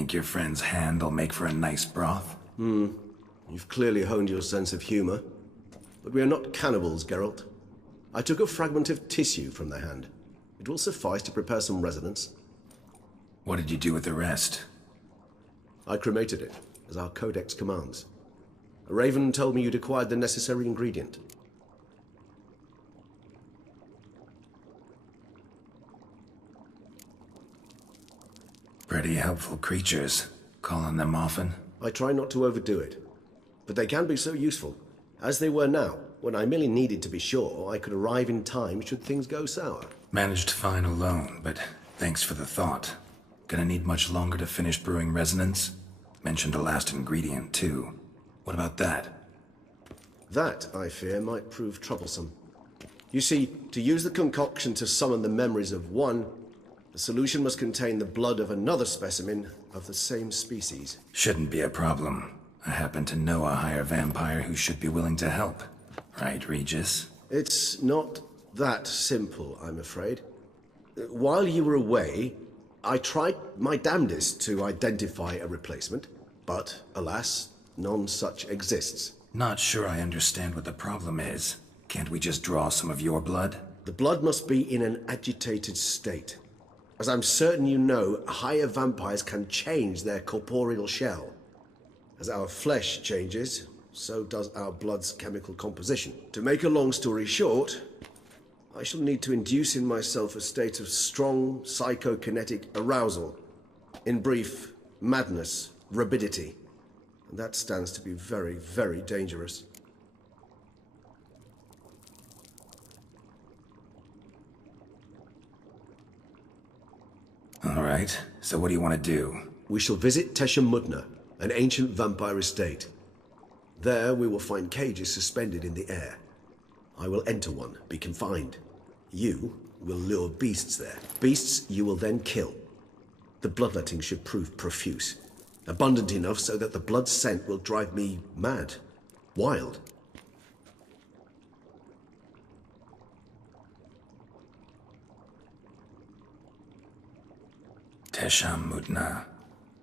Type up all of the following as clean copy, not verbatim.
Think your friend's hand will make for a nice broth? You've clearly honed your sense of humor. But we are not cannibals, Geralt. I took a fragment of tissue from the hand. It will suffice to prepare some resonance. What did you do with the rest? I cremated it, as our codex commands. A raven told me you'd acquired the necessary ingredient. Pretty helpful creatures. Call on them often? I try not to overdo it. But they can be so useful, as they were now, when I merely needed to be sure I could arrive in time should things go sour. Managed fine alone, but thanks for the thought. Gonna need much longer to finish brewing resonance? Mentioned a last ingredient, too. What about that? That, I fear, might prove troublesome. You see, to use the concoction to summon the memories of one, the solution must contain the blood of another specimen of the same species. Shouldn't be a problem. I happen to know a higher vampire who should be willing to help. Right, Regis? It's not that simple, I'm afraid. While you were away, I tried my damnedest to identify a replacement, but alas, none such exists. Not sure I understand what the problem is. Can't we just draw some of your blood? The blood must be in an agitated state. As I'm certain you know, higher vampires can change their corporeal shell. As our flesh changes, so does our blood's chemical composition. To make a long story short, I shall need to induce in myself a state of strong psychokinetic arousal. In brief, madness, rabidity. And that stands to be very, very dangerous. All right, so what do you want to do? We shall visit Tesham, an ancient vampire estate. There we will find cages suspended in the air. I will enter one, be confined. You will lure beasts there. Beasts you will then kill. The bloodletting should prove profuse. Abundant enough so that the blood scent will drive me mad. Wild. Tesham, Mutna.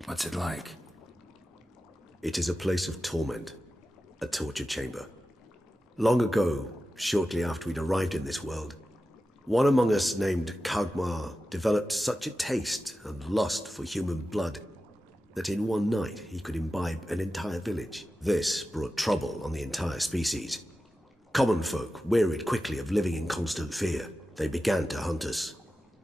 What's it like? It is a place of torment. A torture chamber. Long ago, shortly after we'd arrived in this world, one among us named Kagmar developed such a taste and lust for human blood that in one night he could imbibe an entire village. This brought trouble on the entire species. Common folk wearied quickly of living in constant fear. They began to hunt us,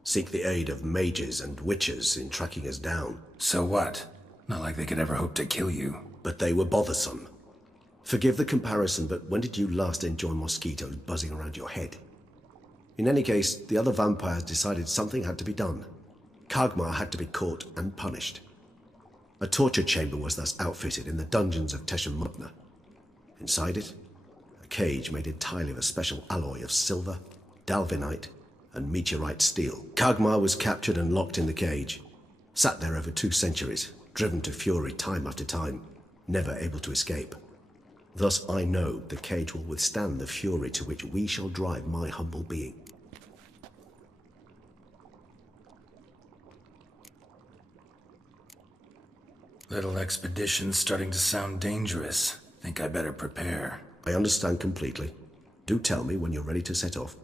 seek the aid of mages and witches in tracking us down. So what? Not like they could ever hope to kill you. But they were bothersome. Forgive the comparison, but when did you last enjoy mosquitoes buzzing around your head? In any case, the other vampires decided something had to be done. Kagmar had to be caught and punished. A torture chamber was thus outfitted in the dungeons of Tesham. Inside it, a cage made entirely of a special alloy of silver, dalvinite, and meteorite steel. Kagmar was captured and locked in the cage. Sat there over 2 centuries, driven to fury time after time, never able to escape. Thus I know the cage will withstand the fury to which we shall drive my humble being. Little expedition's starting to sound dangerous. Think I better prepare. I understand completely. Do tell me when you're ready to set off.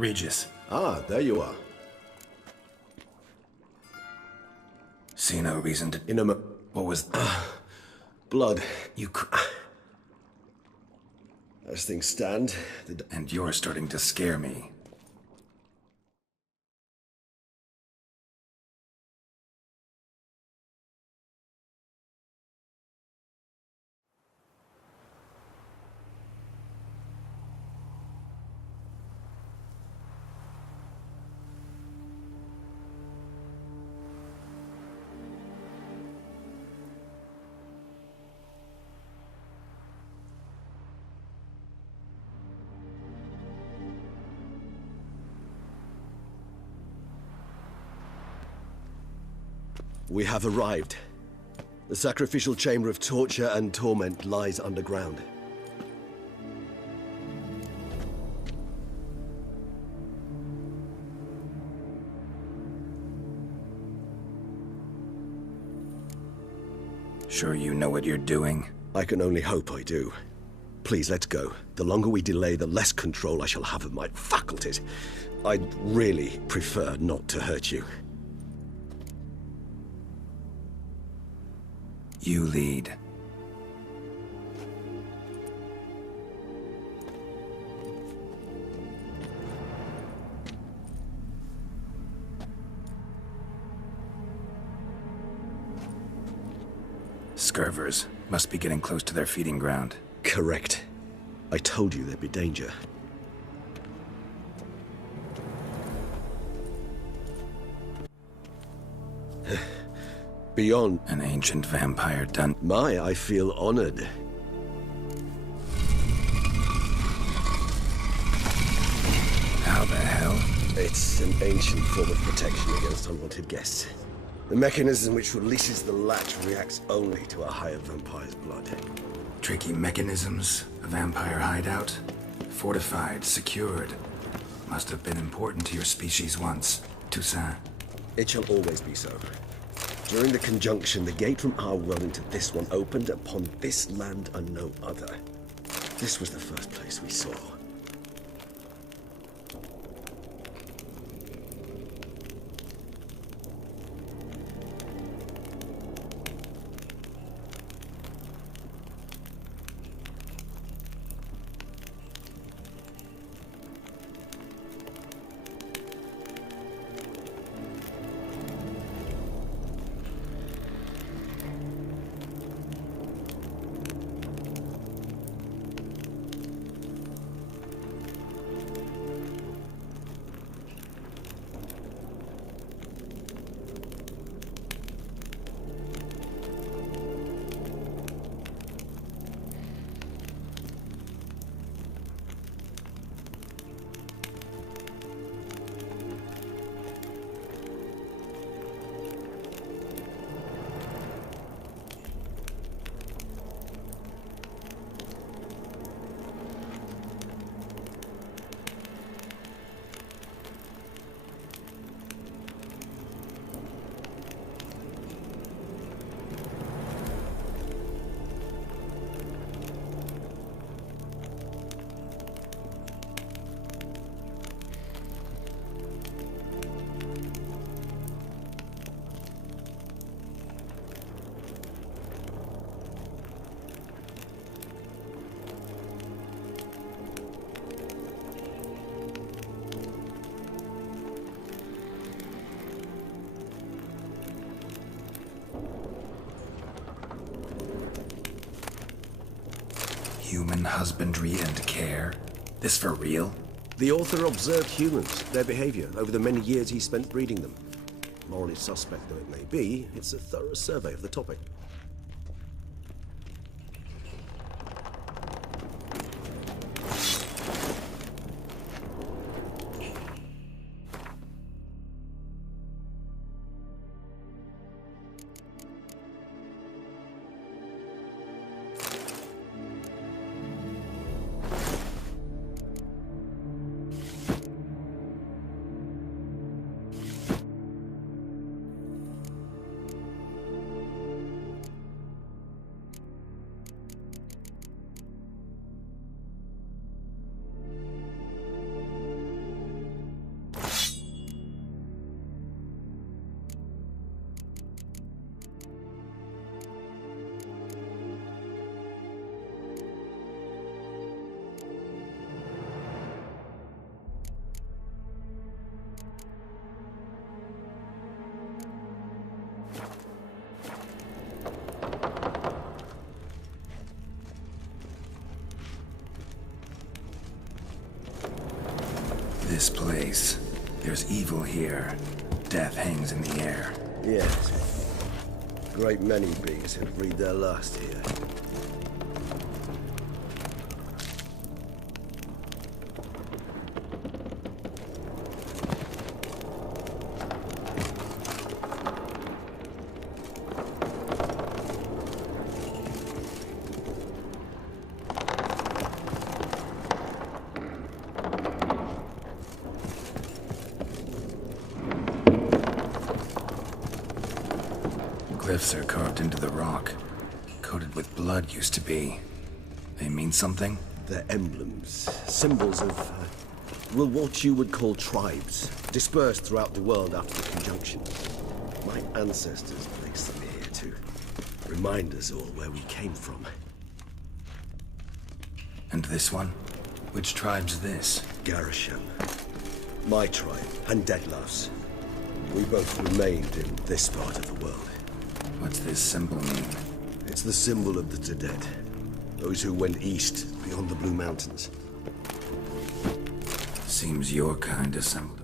Regis. Ah, there you are. See no reason to... What was... Blood. You... As things stand, And you're starting to scare me. We have arrived. The sacrificial chamber of torture and torment lies underground. Sure you know what you're doing? I can only hope I do. Please, let's go. The longer we delay, the less control I shall have of my faculties. I'd really prefer not to hurt you. You lead. Scurvers must be getting close to their feeding ground. Correct. I told you there'd be danger. Beyond An ancient vampire done... I feel honored. How the hell? It's an ancient form of protection against unwanted guests. The mechanism which releases the latch reacts only to a higher vampire's blood. Tricky mechanisms, a vampire hideout. Fortified, secured. Must have been important to your species once, Toussaint. It shall always be so. During the conjunction, the gate from our world into this one opened upon this land and no other. This was the first place we saw. Human husbandry and care? This for real? The author observed humans, their behavior, over the many years he spent breeding them. Morally suspect though it may be, it's a thorough survey of the topic. This place. There's evil here. Death hangs in the air. Yes. A great many beings have breathed their last here. Glyphs are carved into the rock. Coated with blood used to be. They mean something? They're emblems, symbols of, well, what you would call tribes, dispersed throughout the world after the conjunction. My ancestors placed them here to remind us all where we came from. And this one? Which tribe's this? Garisham. My tribe, and Deadlough's. We both remained in this part of the world. What's this symbol mean? It's the symbol of the Dead. Those who went east, beyond the Blue Mountains. Seems your kind assembled.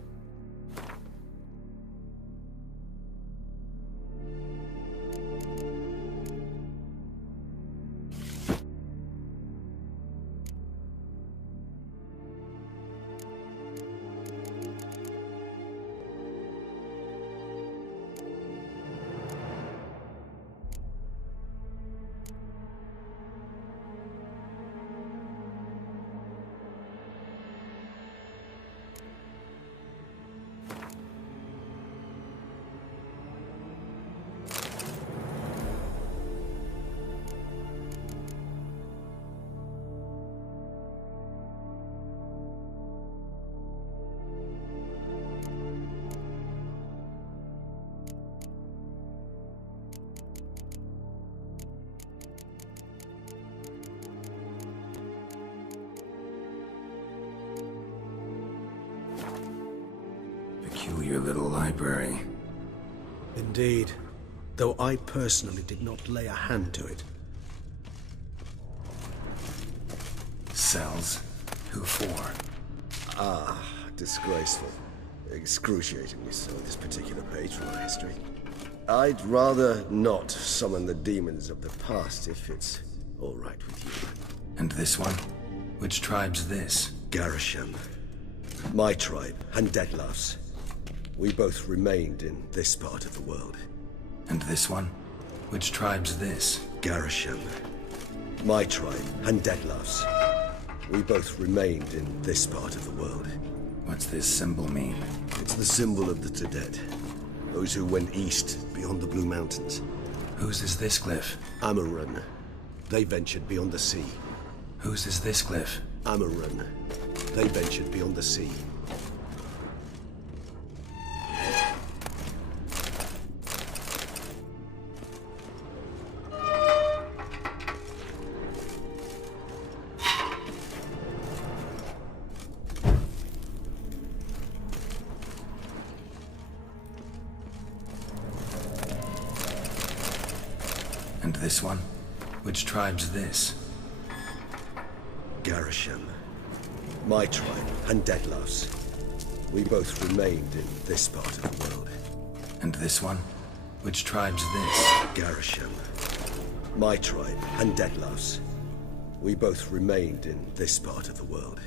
Peculiar little library. Indeed, though I personally did not lay a hand to it. Cells? Who for? Disgraceful. Excruciatingly so, this particular page from our history. I'd rather not summon the demons of the past if it's all right with you. And this one? Which tribe's this? Garisham. My tribe, and Deadlough's. We both remained in this part of the world. And this one? Which tribe's this? Garisham. My tribe, and Deadlough's. We both remained in this part of the world. What's this symbol mean? It's the symbol of the Dead. Those who went east, beyond the Blue Mountains. Whose is this glyph? Amarun. They ventured beyond the sea. Whose is this glyph? Amarun. They ventured beyond the sea. And this one? Which tribe's this? Garisham. My tribe, and Deadlough's. We both remained in this part of the world. And this one? Which tribe's this? Garisham. My tribe, and Deadlough's. We both remained in this part of the world.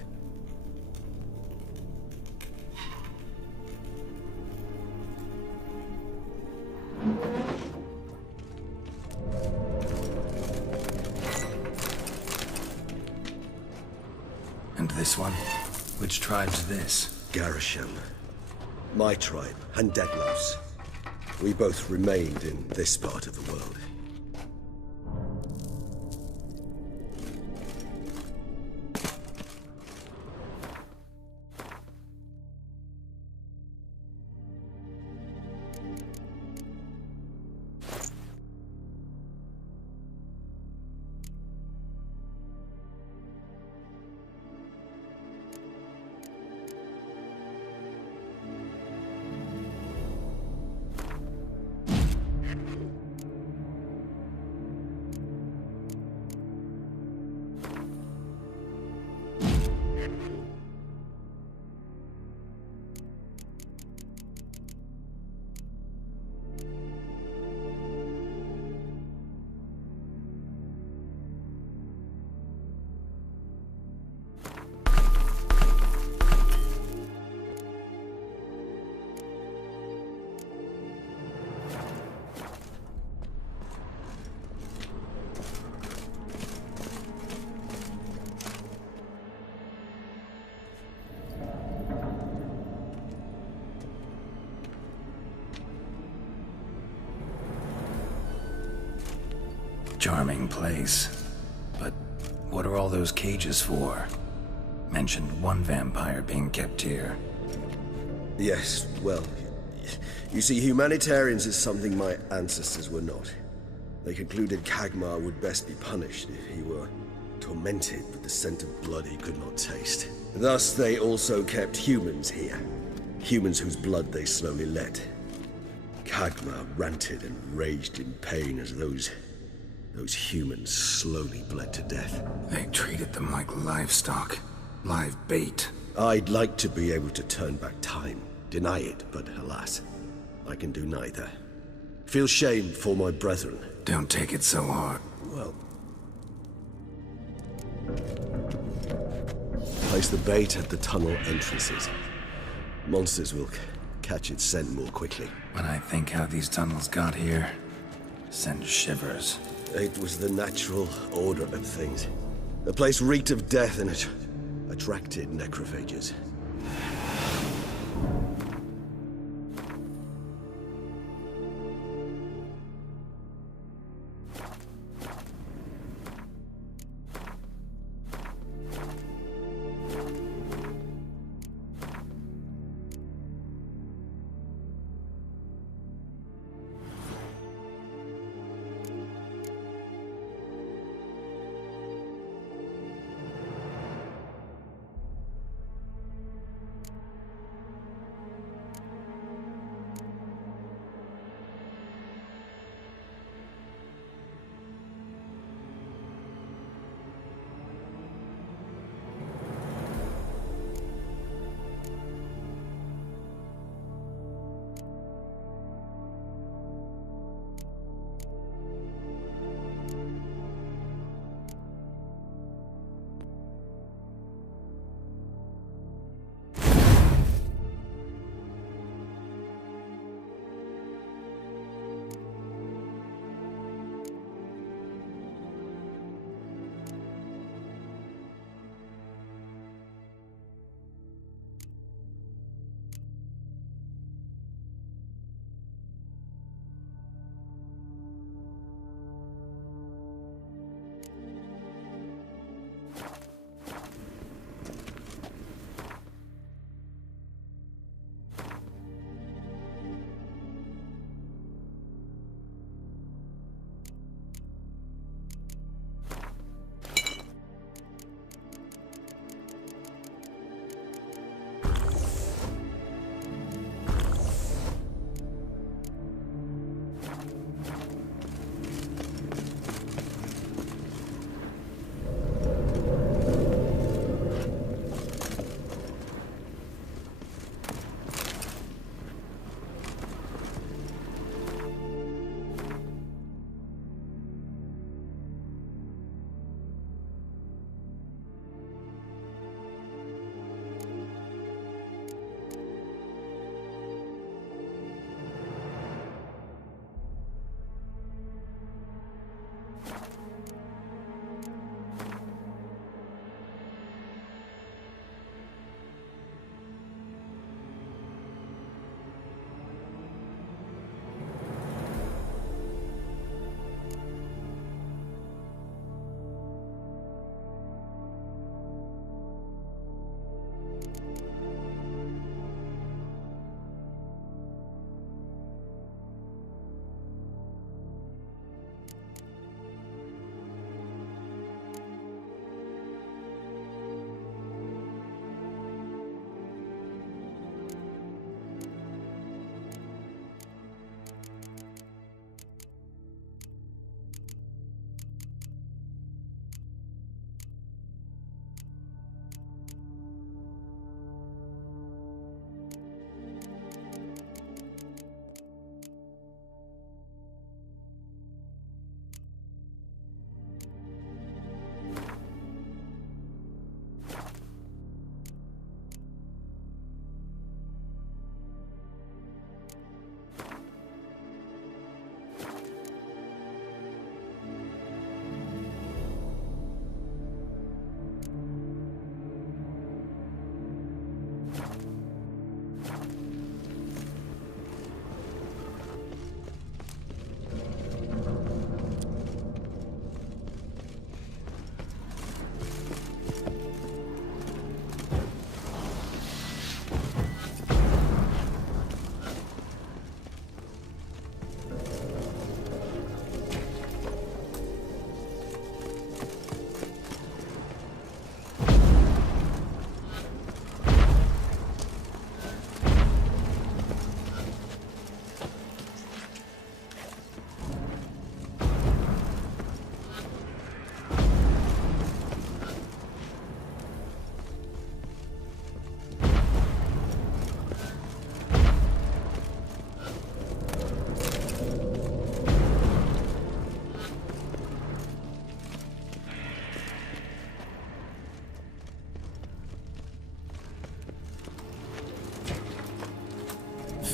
And this one? Which tribe's this? Garisham. My tribe, and Deadlough's. We both remained in this part of the world. Charming place. But what are all those cages for? Mentioned one vampire being kept here. Yes, well, you see, humanitarians is something my ancestors were not. They concluded Kagmar would best be punished if he were tormented with the scent of blood he could not taste. Thus, they also kept humans here. Humans whose blood they slowly let. Kagmar ranted and raged in pain as those humans slowly bled to death. They treated them like livestock. Live bait. I'd like to be able to turn back time, deny it, but alas, I can do neither. Feel shame for my brethren. Don't take it so hard. Well, place the bait at the tunnel entrances. Monsters will catch its scent more quickly. When I think how these tunnels got here, send shivers. It was the natural order of things. The place reeked of death and it attracted necrophages.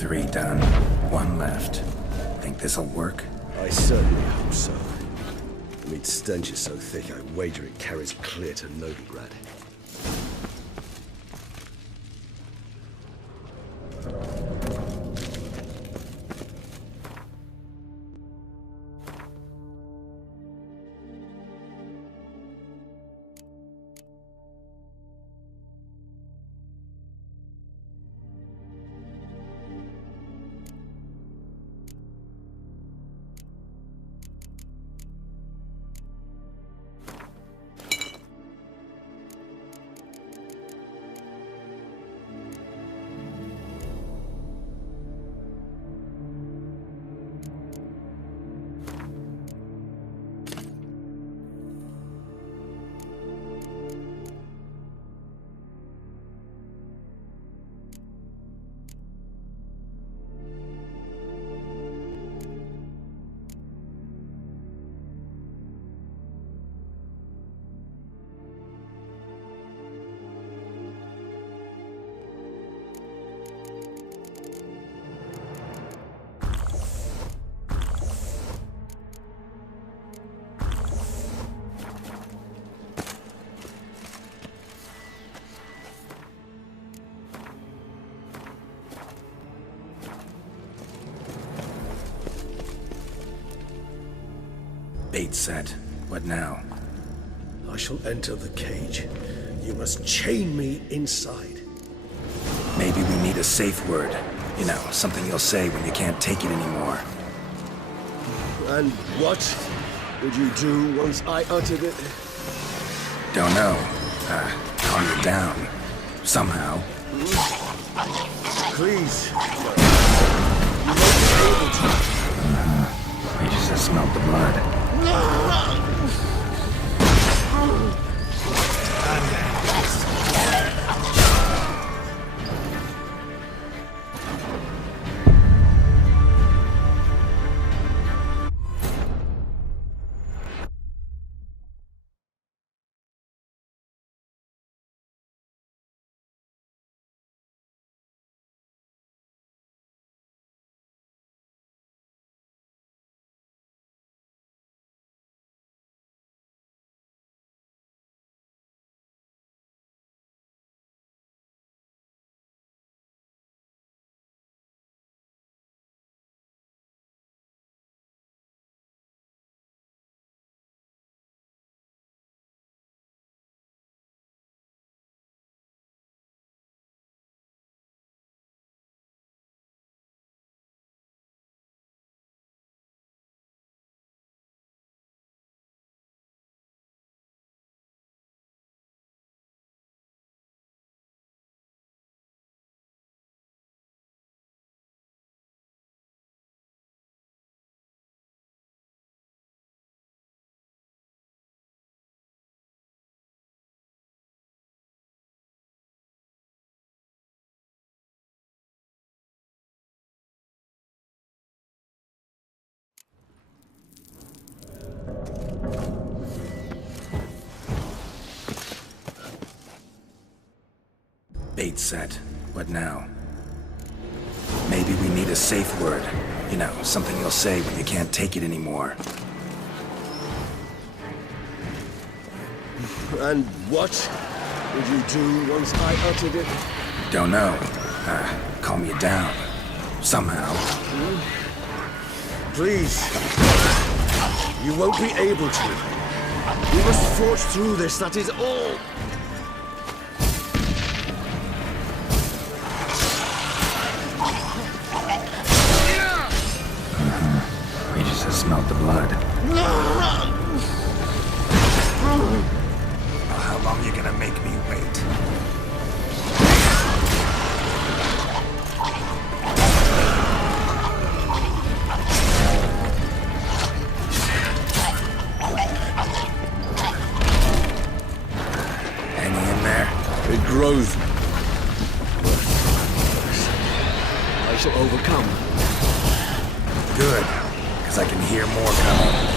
3 done. 1 left. Think this'll work? I certainly hope so. The meat's stench is so thick, I wager it carries clear to Novigrad. Bait set. What now? I shall enter the cage. You must chain me inside. Maybe we need a safe word. You know, something you'll say when you can't take it anymore. And what would you do once I uttered it? Don't know. Calm you down. Somehow. Please. You won't be able to. Regis has smelled the blood. Bait set. What now? Maybe we need a safe word. You know, something you'll say when you can't take it anymore. And what would you do once I uttered it? Don't know. Calm you down. Somehow. Please. You won't be able to. We must forge through this, that is all. Regis has smelled the blood. How long are you gonna make me wait? Hanging in there? It grows. I shall overcome. Good, because I can hear more coming.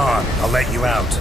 on, I'll let you out.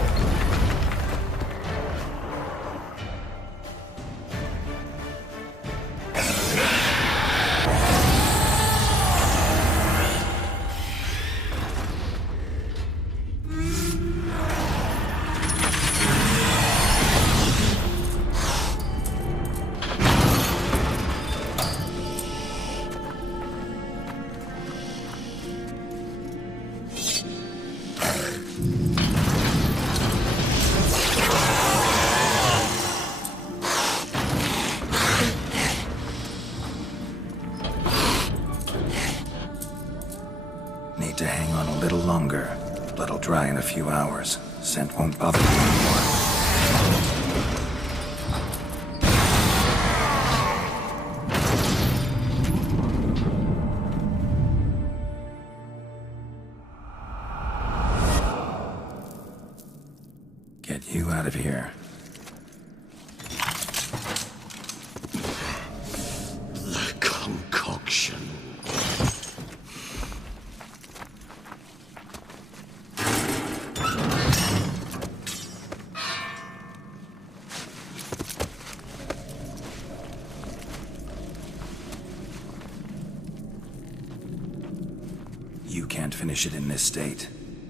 Need to hang on a little longer. Blood'll dry in a few hours. Scent won't bother you anymore. Get you out of here. The concoction. You can't finish it in this state.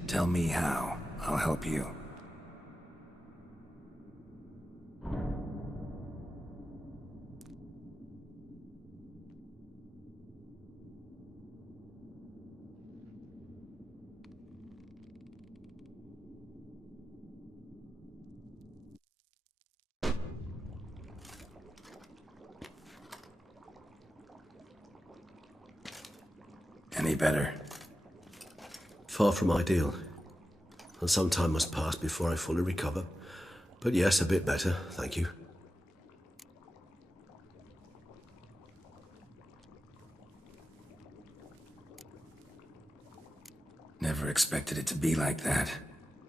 Tell me how. I'll help you. Any better? Far from ideal. And some time must pass before I fully recover. But yes, a bit better, thank you. Never expected it to be like that.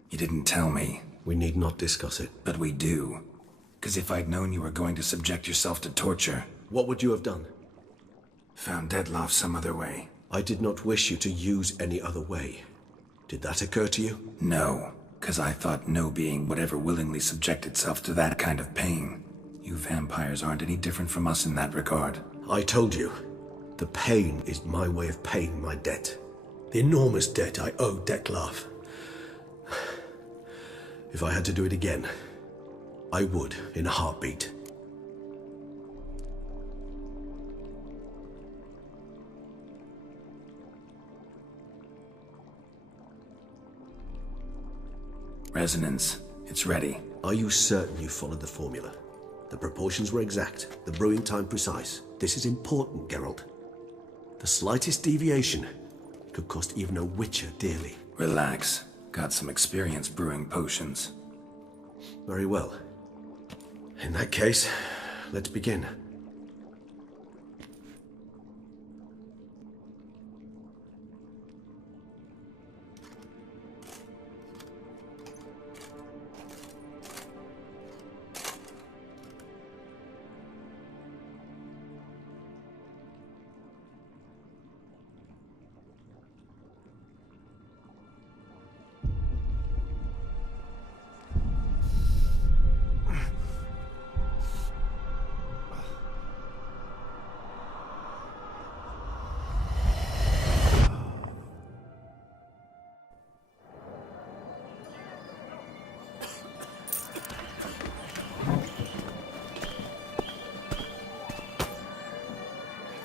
You didn't tell me. We need not discuss it. But we do. 'Cause if I'd known you were going to subject yourself to torture... What would you have done? Found Deadloff some other way. I did not wish you to use any other way. Did that occur to you? No, 'cause I thought no being would ever willingly subject itself to that kind of pain. You vampires aren't any different from us in that regard. I told you. The pain is my way of paying my debt. The enormous debt I owe Dettlaff. If I had to do it again, I would in a heartbeat. Resonance. It's ready. Are you certain you followed the formula? The proportions were exact, the brewing time precise. This is important, Geralt. The slightest deviation could cost even a witcher dearly. Relax. Got some experience brewing potions. Very well. In that case, let's begin.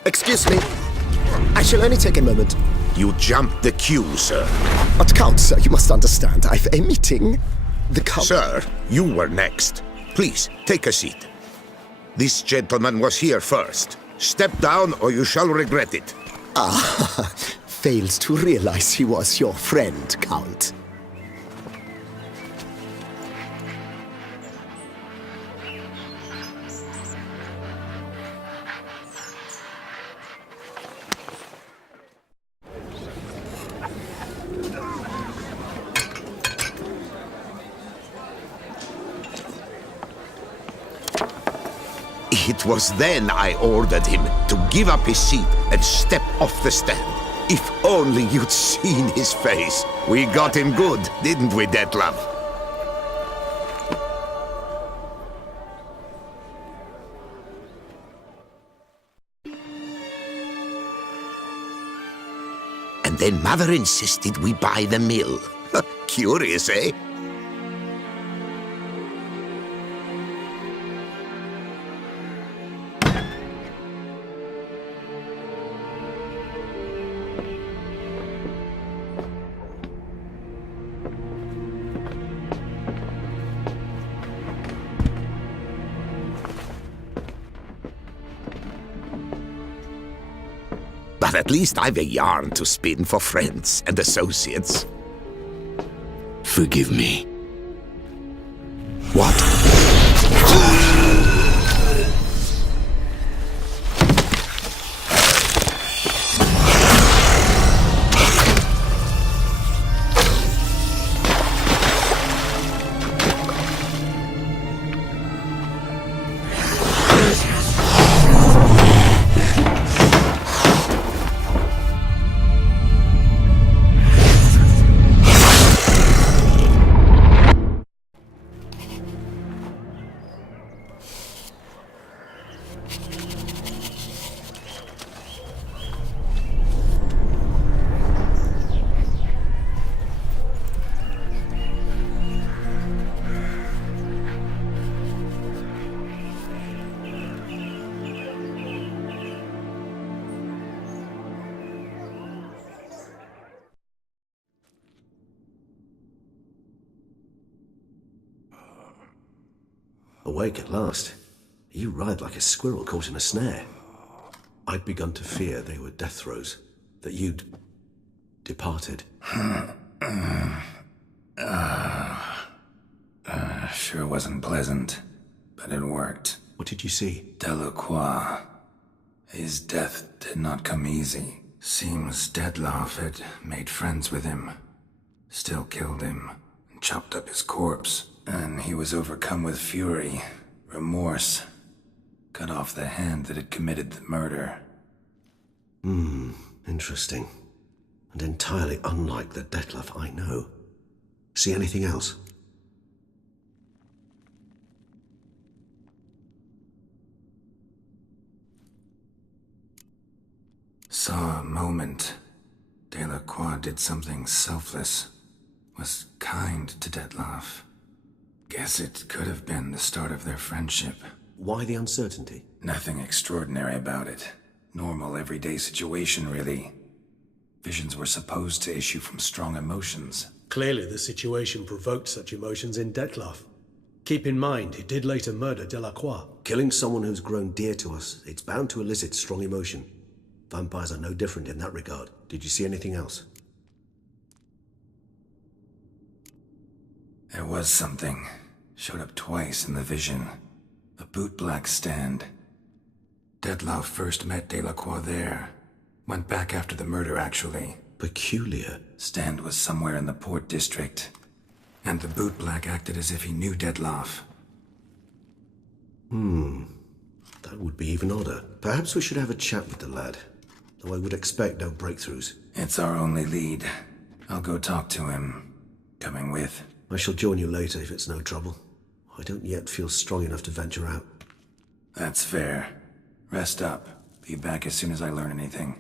Excuse me. I shall only take a moment. You jumped the queue, sir. But Count, sir, you must understand, I've a meeting. The Count... Sir, you were next. Please, take a seat. This gentleman was here first. Step down or you shall regret it. Ah, fails to realize he was your friend, Count. It was then I ordered him to give up his seat and step off the stand. If only you'd seen his face. We got him good, didn't we, Detlef? And then Mother insisted we buy the mill. Curious, eh? But at least I've a yarn to spin for friends and associates. Forgive me. What? Awake at last. You writhed like a squirrel caught in a snare. I'd begun to fear they were death throes, that you'd departed. Sure wasn't pleasant, but it worked. What did you see? Delacroix. His death did not come easy. Seems Detlef had made friends with him. Still killed him, and chopped up his corpse. And he was overcome with fury, remorse. Cut off the hand that had committed the murder. Interesting. And entirely unlike the Detlef I know. See anything else? Saw a moment. Delacroix did something selfless. Was kind to Detlef. Guess it could have been the start of their friendship. Why the uncertainty? Nothing extraordinary about it. Normal, everyday situation, really. Visions were supposed to issue from strong emotions. Clearly the situation provoked such emotions in Detlef. Keep in mind, he did later murder Delacroix. Killing someone who's grown dear to us, it's bound to elicit strong emotion. Vampires are no different in that regard. Did you see anything else? There was something. Showed up twice in the vision. A bootblack stand. Detlef first met Delacroix there. Went back after the murder, actually. Peculiar. Stand was somewhere in the port district. And the bootblack acted as if he knew Detlef. That would be even odder. Perhaps we should have a chat with the lad. Though I would expect no breakthroughs. It's our only lead. I'll go talk to him. Coming with? I shall join you later if it's no trouble. I don't yet feel strong enough to venture out. That's fair. Rest up. Be back as soon as I learn anything.